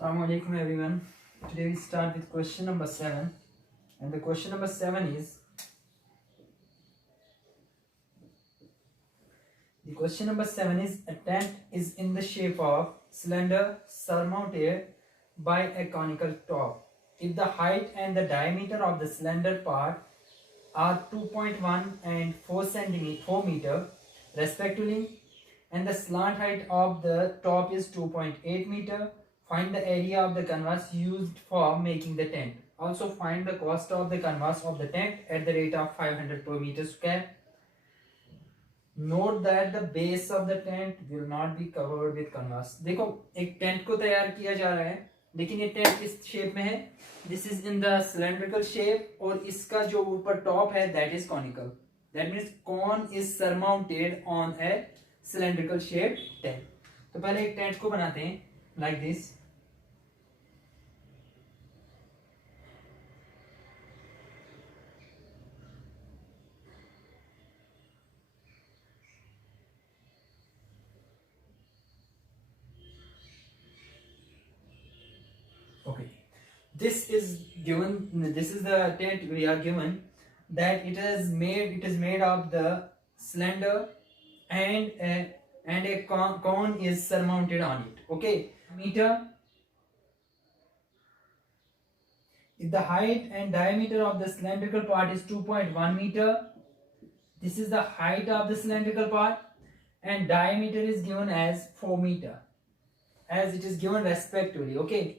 Assalamu alaikum everyone. Today we start with question number 7, and the question number 7 is a tent is in the shape of cylinder surmounted by a conical top. If the height and the diameter of the cylinder part are 2.1 and 4 meter respectively, and the slant height of the top is 2.8 meter. Find the area of the canvas used for making the tent. Also find the cost of the canvas of the tent at the rate of 500 per meter square. Note that the base of the tent will not be covered with canvas. देखो एक tent को तैयार किया जा रहा है, लेकिन ये टेंट इस शेप में है. This is in the cylindrical shape, और इसका जो ऊपर टॉप है that is conical. That means cone is surmounted on a cylindrical shape tent. तो पहले एक टेंट को बनाते हैं like this. Okay, this is the tent we are given, that it is made of the cylinder and a cone is surmounted on it. Okay, meter. If the height and diameter of the cylindrical part is 2.1 meter, this is the height of the cylindrical part, and diameter is given as 4 meter, as it is given respectively. Okay,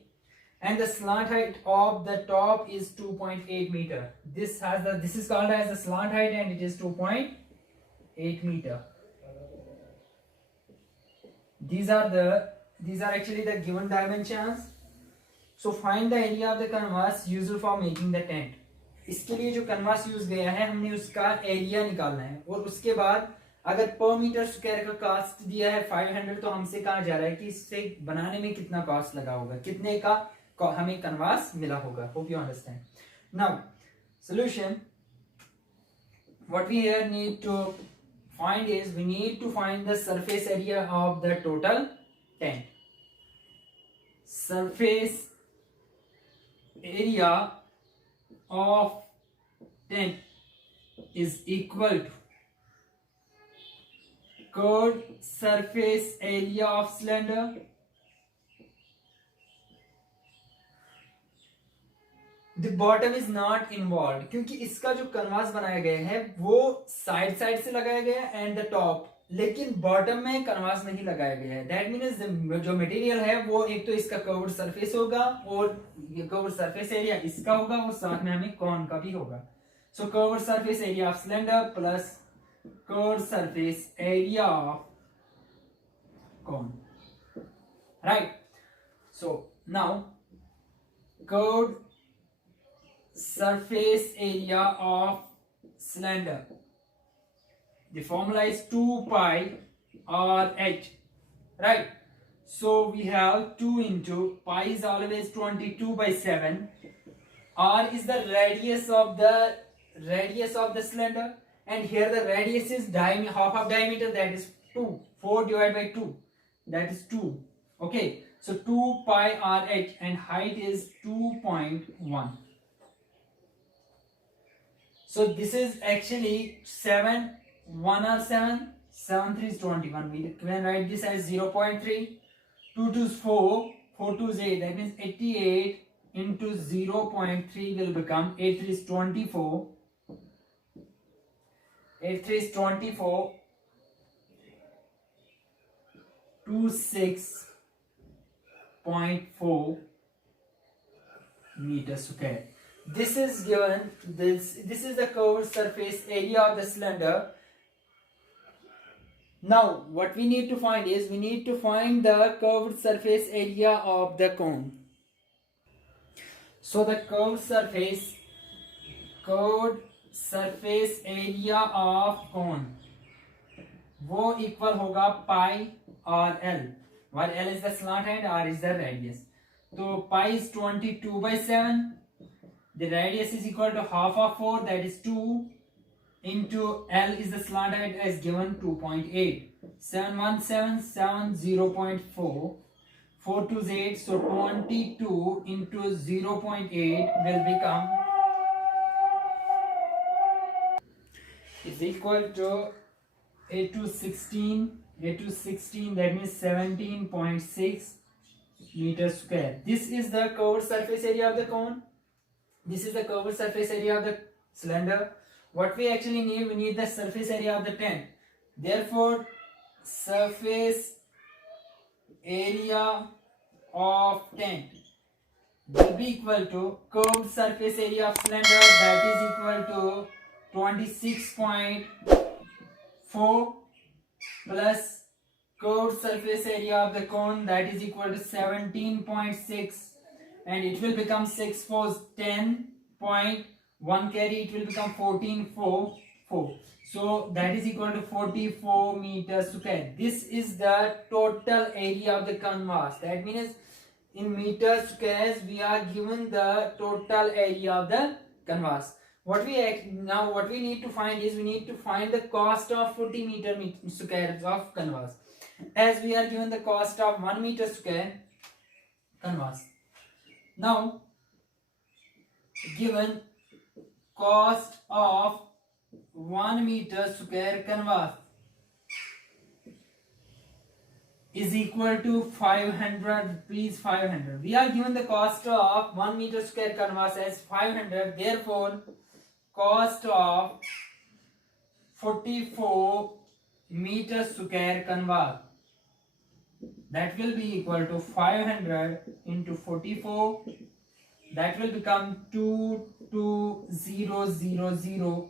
and the slant height of the top is 2.8 meter. This is called as the slant height, and it is 2.8 meter. These are actually the given dimensions. So find the area of the canvas used for making the tent. इसके लिए जो canvas use गया है, हमने उसका area निकालना है, और उसके बाद अगर पर मीटर स्क्वायर का कॉस्ट दिया है 500, तो हमसे कहा जा रहा है कि इससे बनाने में कितना कॉस्ट लगा होगा, कितने का हमें कैनवास मिला होगा. Hope you understand. Now solution. What we here need to find is we need to find the surface area of the total tent. Surface area of tent is equal to curved surface area of cylinder the bottom is not involve, क्योंकि इसका जो कनवास बनाया गया है वो side से लगाया गया है एंड द टॉप, लेकिन बॉटम में कनवास नहीं लगाया गया है. दैट मीन्स जो मटेरियल है वो एक तो इसका कर्व्ड सरफेस होगा, और ये कर्व्ड सरफेस एरिया इसका होगा, और साथ में हमें कॉन का भी होगा. So curved surface area of cylinder plus curved surface area of cone. Right. So now curved surface area of cylinder, the formula is 2 pi RH, right? So we have 2 into pi is always 22 by 7. R is the radius of the cylinder, and here the radius is half of diameter, that is 2. 4 divided by 2, that is 2. Okay, so 2 pi RH, and height is 2.1. So this is actually 7, 1 or 7, 7 3 is 21. We can write this as 0.3, 2 2 is 4, 4 2 is 8. That means 88 into 0.3 will become 8 3 is 24. 8 3 is 24. 26.4 meters square. This is given. This is the curved surface area of the cylinder. Now what we need to find is we need to find the curved surface area of the cone. So the curved surface area of cone वो equal होगा पाई और L, where L is the slant and R is the radius. तो pi is 22 by 7. The radius is equal to half of 4, that is 2, into L is the slant height as given 2.8. 7 1 7 7 0.4. 4 to 8, so 22 into 0.8 will become is equal to 8 to 16, 8 to 16, that means 17.6 meters square. This is the curved surface area of the cone. This is the curved surface area of the cylinder. What we actually need, we need the surface area of the tent. Therefore, surface area of tent will be equal to curved surface area of cylinder, that is equal to 26.4 plus curved surface area of the cone, that is equal to 17.6, and it will become 6 4 10.1 carry, it will become 14.4. So that is equal to 44 meters square. This is the total area of the canvas. That means in meters squares we are given the total area of the canvas. What we need to find is, we need to find the cost of 40 meter squares of canvas, as we are given the cost of 1 meter square canvas. Now, given cost of 1 meter square canvas is equal to 500 rupees. 500. We are given the cost of 1 meter square canvas as 500. Therefore, cost of 44 meter square canvas, that will be equal to 500 into 44. That will become 22000.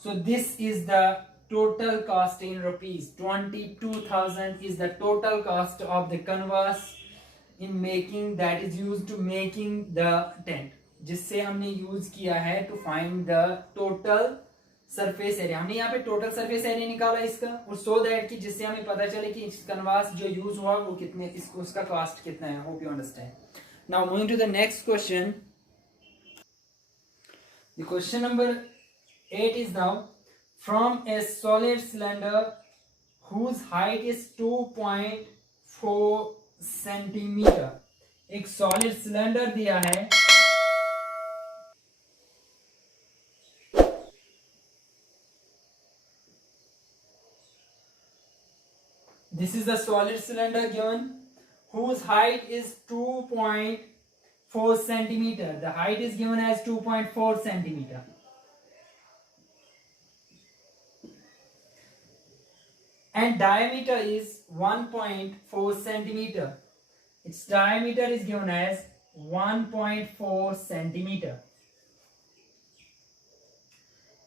So this is the total cost in rupees. 22,000 is the total cost of the canvas in making, that is used to making the tent, जिससे हमने use किया है to find the total surface area. हमने यहाँ पे total surface area निकाला इसका, और सो दैट कि जिससे हमें पता चले कि कैनवास जो यूज हुआ वो कितने, उसका कॉस्ट कितना है. Hope you understand. Now moving to the next question. The question number 8 is now, from a solid cylinder whose height is 2.4 centimeter. एक सॉलिड सिलेंडर दिया है, this is the solid cylinder given, whose height is 2.4 centimeter. The height is given as 2.4 centimeter. And diameter is 1.4 centimeter. Its diameter is given as 1.4 centimeter.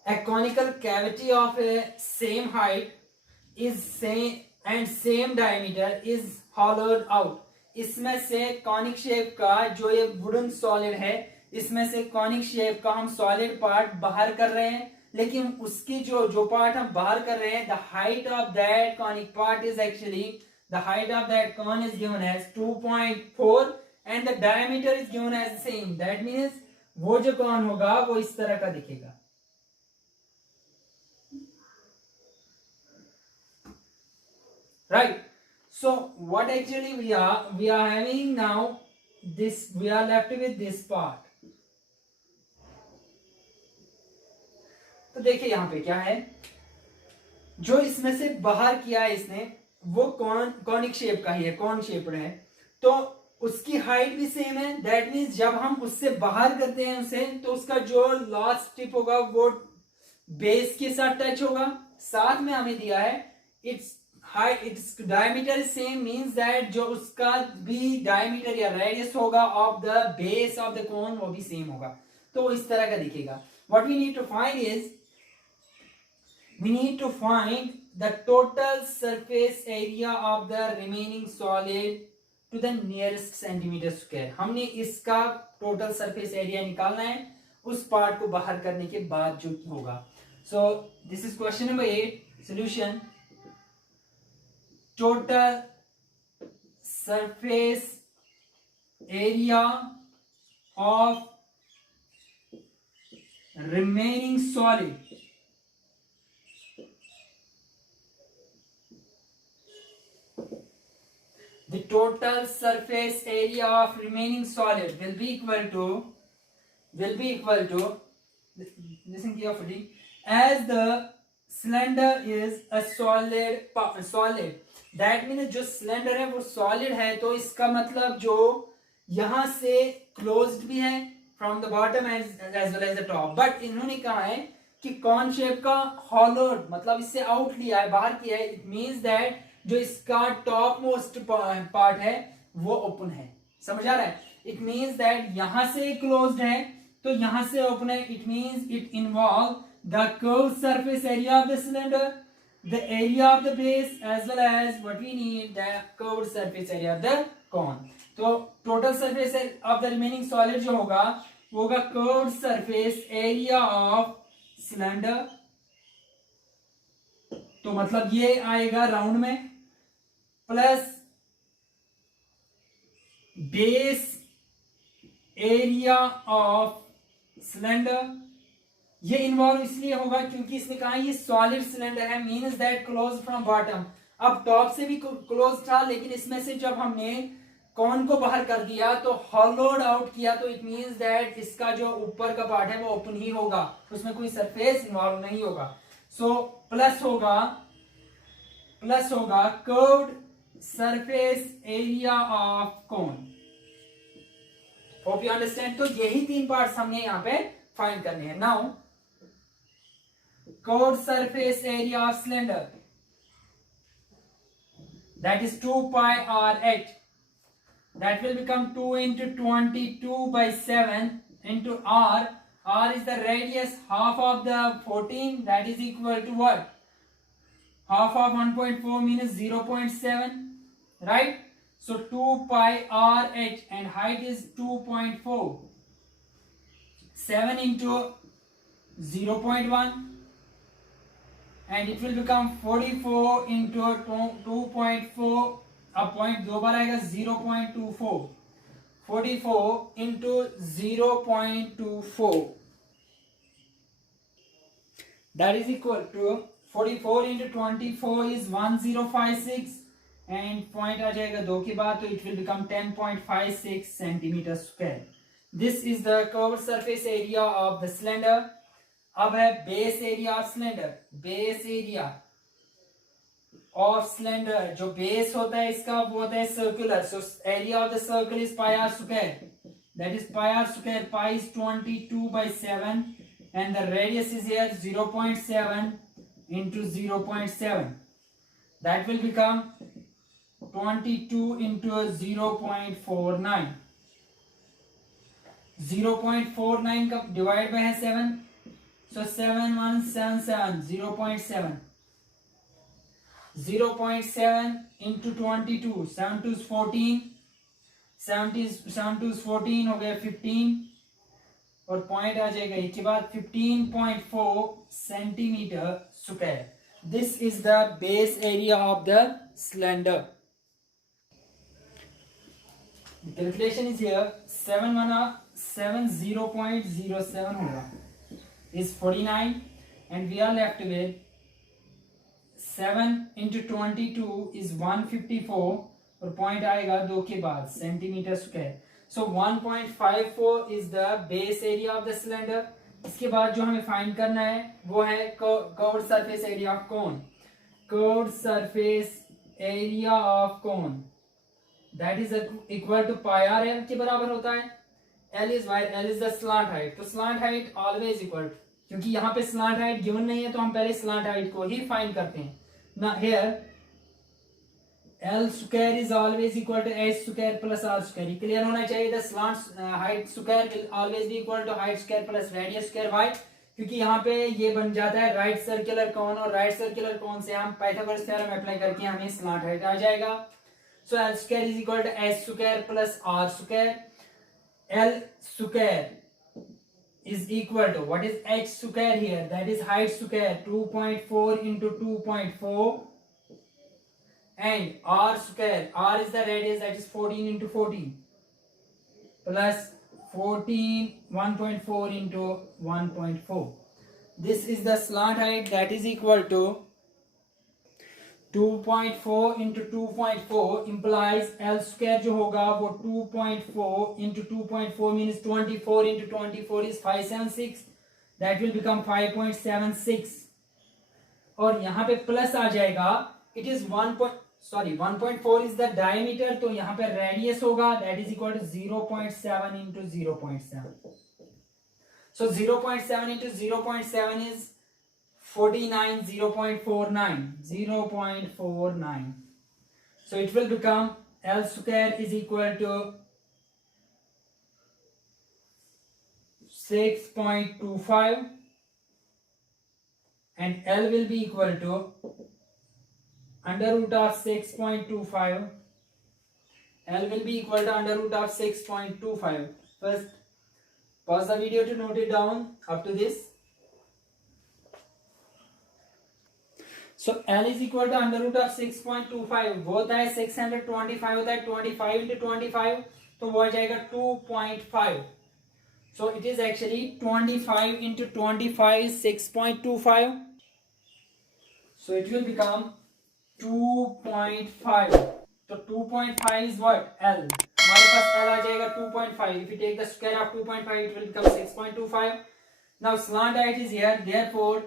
A conical cavity of a same height is same and same diameter is hollowed out. इसमें से conic shape का जो ये wooden solid है, इसमें से conic shape का हम सॉलिड पार्ट बाहर कर रहे हैं, लेकिन उसकी जो पार्ट हम बाहर कर रहे हैं, the height of that conic part is actually, the height of that cone is given as 2.4 and the diameter is given as same. That means वो जो कॉन होगा वो इस तरह का दिखेगा. Right. So what actually we are having now, this we are left with this part. तो देखिए यहाँ पे क्या है, जो इसमें से बाहर किया है इसने, वो कॉनिक शेप का ही है, कॉन शेप्ड है, तो उसकी हाइट भी सेम है. दैट मीन्स जब हम उससे बाहर करते हैं उसे, तो उसका जो लास्ट टिप होगा वो बेस के साथ टच होगा. साथ में हमें दिया है its diameter is same, means that जो उसका भी डायमीटर या रेडियस होगा of the base of the cone वो भी सेम होगा. तो इस तरह का दिखेगा. What we need to find is, we need to find the total surface area of the remaining solid to the nearest centimeter square. हमने इसका total surface area निकालना है उस पार्ट को बाहर करने के बाद जो होगा. So this is question number 8. Solution: total surface area of remaining solid the total surface area of remaining solid will be equal to listen carefully, as the cylinder is a solid that means जो cylinder है वो solid है, तो इसका मतलब जो यहां से क्लोज्ड भी है from the bottom as well as the top, but इन्होंने कहा है कि कॉन शेप का हॉलोड, मतलब इससे आउट लिया है, बाहर किया है। इट मींस दैट जो इसका टॉप मोस्ट पार्ट है वो ओपन है। समझ आ रहा है? इट मींस दैट यहां से क्लोज्ड है तो यहां से ओपन है। It means it involve the curved surface area of the cylinder, the area of the base, as well as what we need, the curved surface area of the cone. तो total surface of the remaining solid जो होगा वो होगा curved surface area of cylinder। तो मतलब ये आएगा round में plus base area of cylinder. ये इन्वॉल्व इसलिए होगा क्योंकि इसने कहा ये सॉलिड सिलेंडर है, means that close from bottom. अब टॉप से भी क्लोज था, लेकिन इसमें से जब हमने कॉन को बाहर कर दिया तो हॉलोड आउट किया, तो इट मींस दैट इसका जो ऊपर का पार्ट है वो ओपन ही होगा, उसमें कोई सरफेस इन्वॉल्व नहीं होगा। सो प्लस होगा curved surface area of cone. Hope you understand. तो यही तीन पार्ट्स हमने यहाँ पे फाइंड करने हैं। Now curved surface area of cylinder, that is 2 pi r/h, that will become 2 into 22 by 7 into r. R is the radius, half of the 14, that is equal to what? Half of 1.4 means 0.7, right? So 2 pi r/h and height is 2.4. 7 into 0.1 and it will become 44 into 2.4, अब point दो बार आएगा 0.24, 44 into 0.24, that is equal to 44 into 24 is 1056 and point आ जाएगा दो के बाद, तो it will become 10.56 centimeter square. This is the curved surface area of the cylinder. अब है base area of cylinder. Base area of cylinder, जो बेस होता है इसका वो होता है circular, so area of the circle is pi r square, that is pi r square. Pi is 22 by 7 and the radius is here 0.7 into 0.7, that will become 22 into 0.49, 0.49 का divide by है 7, so 7 1 7 7, 0.7, 0.7 into 22, 7 2 is 14, 7 2 is 14 हो गया 15 और point आ जाएगा इसके बाद 15.4 centimetre square. This is the base area of the cylinder. Calculation is here, 7 0.07 होगा is 49 and we are left with 7 into 22 is 154 और पॉइंट आएगा दो के बाद centimetre square. So 1.54 is the base area of the cylinder। इसके बाद जो हमें फाइंड करना है वो है curved surface area of cone. Curved surface area of cone that is equal to pi r l के बराबर होता है। L is wide, L is the slant height, तो slant height always equal, क्योंकि यहाँ पे slant height given नहीं है तो हम पहले slant height को ही find करते हैं ना। here L square is always equal to h square plus r square, ये क्लियर होना चाहिए। the slant height square will always be equal to height square plus radius square। why? क्योंकि यहाँ पे ये बन जाता है राइट सर्कुलर कोन और राइट सर्कुलर कोन से हम पाइथागोरस थ्योरम अप्लाई करके हमें slant height आ जाएगा। so L square is equal to h square plus r square। L square is equal to what is h square here, that is height square 2.4 into 2.4 and r square, r is the radius, that is 14 into 14 plus 14 1.4 into 1.4. This is the slant height, that is equal to 2.4 into 2.4 implies L square जो होगा वो 2.4 into 2.4 means 24 into 24 is 576. That will become 5.76. और यहाँ पे plus आ जाएगा. It is 1.4 is the diameter, तो यहाँ पे रेडियस होगा that is equal to 0.7 into 0.7. So 0.7 into 0.7 is 49, 0.49. So it will become L square is equal to 6.25 and L will be equal to under root of 6.25. L will be equal to under root of 6.25. First, pause the video to note it down up to this. So L is equal to under root of 6.25. वो होता है 625 होता है 25 into 25 तो वो आ जाएगा 2.5. So it is actually 25 into 25 is 6.25. So it will become 2.5. तो 2.5 is what? L. हमारे पास L आ जाएगा 2.5. If you take the square of 2.5, it will become 6.25. Now slant height is here. Therefore,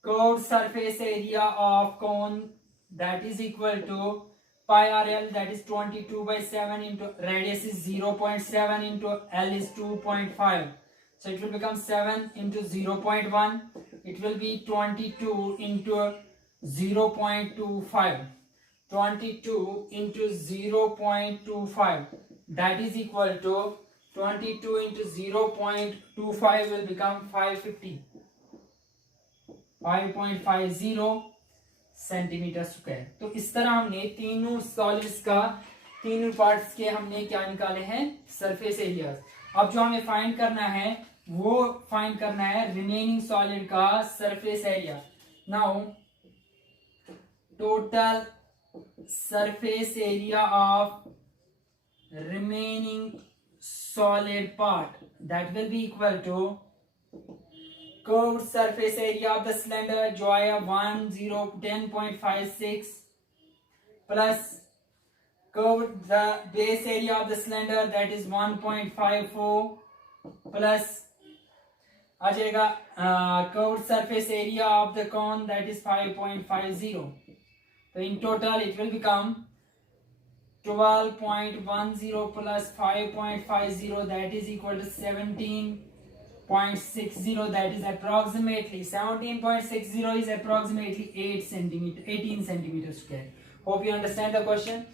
curved surface area of cone that is equal to pi RL, that is 22 by 7 into radius is 0.7 into L is 2.5. So it will become 7 into 0.1. It will be 22 into 0.25. 22 into 0.25, that is equal to 22 into 0.25 will become 550 centimetre square. तो इस तरह हमने तीनों solids का तीनों parts के हमने क्या निकाले हैं? Surface areas. अब जो हमें फाइंड करना है वो फाइंड करना है रिमेनिंग सॉलिड का surface area. Now total surface area of remaining solid part, that will be equal to curved surface area of the cylinder जो आया 10.56 plus curved the base area of the cylinder that is 1.54 plus आ जाएगा curved surface area of the cone that is 5.50. So in total it will become 12.10 plus 5.50, that is equal to 17.60. That is approximately 17.60 is approximately 18 centimeter square. Hope you understand the question.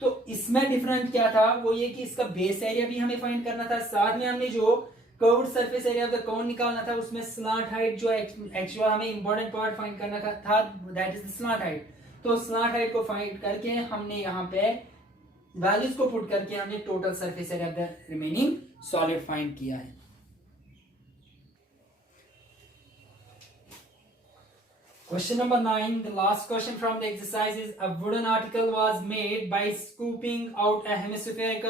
तो इसमें different क्या था? वो ये कि इसका base area भी हमें फाइंड करना था, साथ में हमने जो curved surface area of the कोन निकालना था, उसमें स्लांट हाइट जो एक्चुअल हमें इंपॉर्टेंट पार्ट फाइंड करना था that is the slant height. तो स्लांट हाइट को फाइंड करके हमने यहाँ पे वैल्यूज को पुट करके हमने total surface area of the remaining solid find किया है. Question number 9, the last question from the exercise is: a wooden article was made by scooping out a hemisphere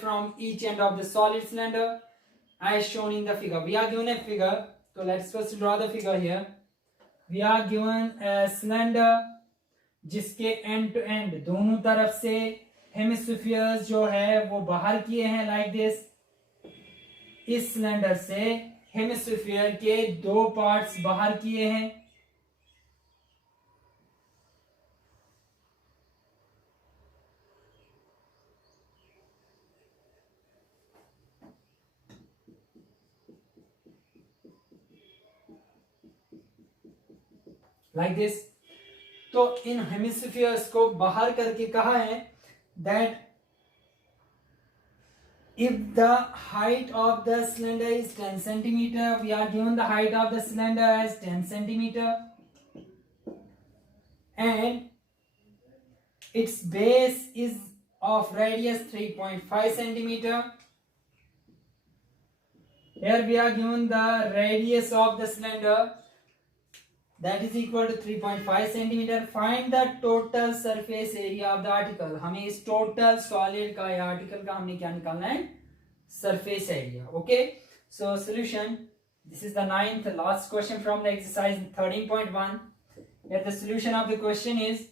from each end of the solid cylinder as shown in the figure. We are given a figure, so let's first draw the figure here. We are given a cylinder जिसके end to end दोनों तरफ से hemispheres जो है वो बाहर किए हैं like this. इस सिलेंडर से हेमिस्फीयर के दो पार्ट्स बाहर किए हैं. like this. तो इन हेमिस्फीयर्स को बाहर करके कहा है that if the height of the cylinder is 10 centimeter, we are given the height of the cylinder as 10 centimeter and its base is of radius 3.5 centimeter. Here we are given the radius of the cylinder that is equal to 3.5 centimeter. Find the total surface area of the article. हमें इस total solid का या article का हमने क्या निकालना है? Surface area. Okay. So solution: This is the ninth last question from the exercise 13.1. Here the solution of the question is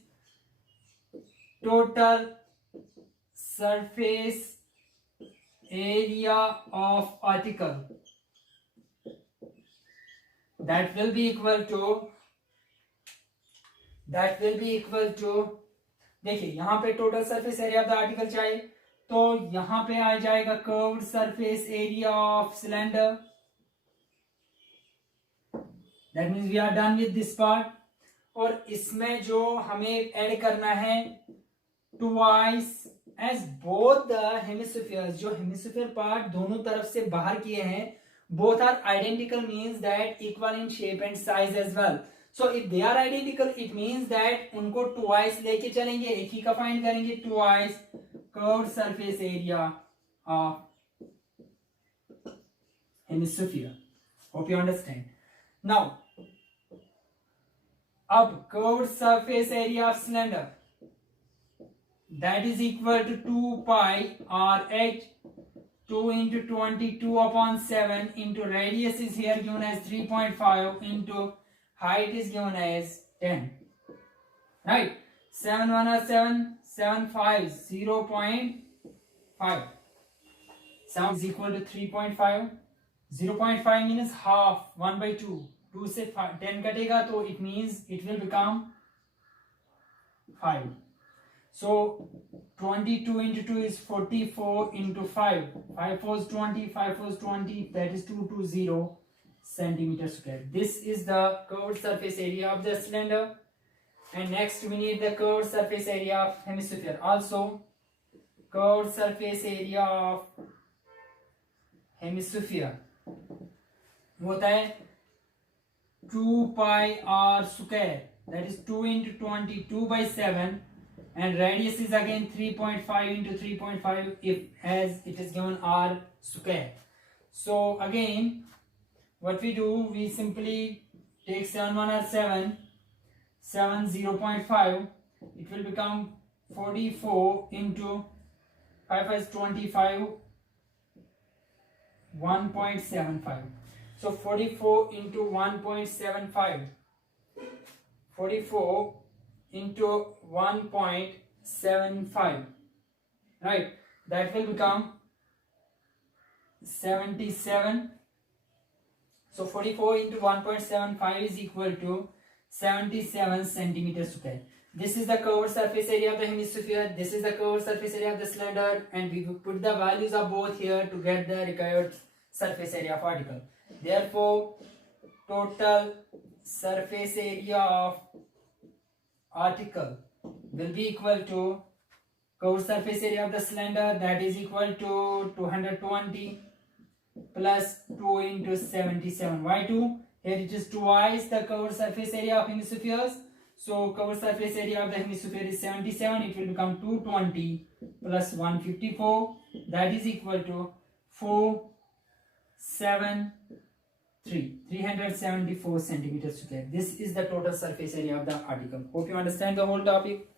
total surface area of article that will be equal to देखिए यहाँ पे total surface area of the article चाहिए, तो यहाँ पे आ जाएगा curved surface area of cylinder. That means we are done with this part. और इसमें जो हमें ऐड करना है twice as both the hemispheres, जो हेमिस्फीयर पार्ट दोनों तरफ से बाहर किए हैं, both are identical means that equal in shape and size as well. So if they are identical, it means that उनको twice लेके चलेंगे, एक ही का फाइंड करेंगे, twice curved surface area of hemisphere. Hope you understand. Now, अब curved surface area of cylinder that is equal to 2 pi RH 2 into 22 upon 7 into radius is here given as 3.5 into height is given as 10. Right? 7 1 are 7, 7 5 0.5. 7 is equal to 3.5. 0.5 means half, 1 by 2. 2 से 10 कटेगा, तो it means it will become 5. So 22 into 2 is 44 into 5. 5 4 is 20, 5 4 is 20, that is 220 centimeters square. This is the curved surface area of the cylinder. And next we need the curved surface area of hemisphere. Also, curved surface area of hemisphere होता है 2 pi r square, that is 2 into 22 by 7. And radius is again 3.5 into 3.5 if as it is given r square. So again what we do, we simply take 7 1 are 7, 7 0.5, it will become 44 into 5 is 25, 1.75. So 44 into 1.75, 44 into 1.75, right? That will become 77. So 44 into 1.75 is equal to 77 centimeters square. This is the curved surface area of the hemisphere. This is the curved surface area of the cylinder, and we will put the values of both here to get the required surface area of article. Therefore, total surface area of article will be equal to curved surface area of the cylinder, that is equal to 220 plus 2 into 77. Why 2? Here it is twice the curved surface area of hemispheres. So curved surface area of the hemisphere is 77. It will become 220 plus 154. That is equal to 374 centimeters square. This is the total surface area of the article. Hope you understand the whole topic.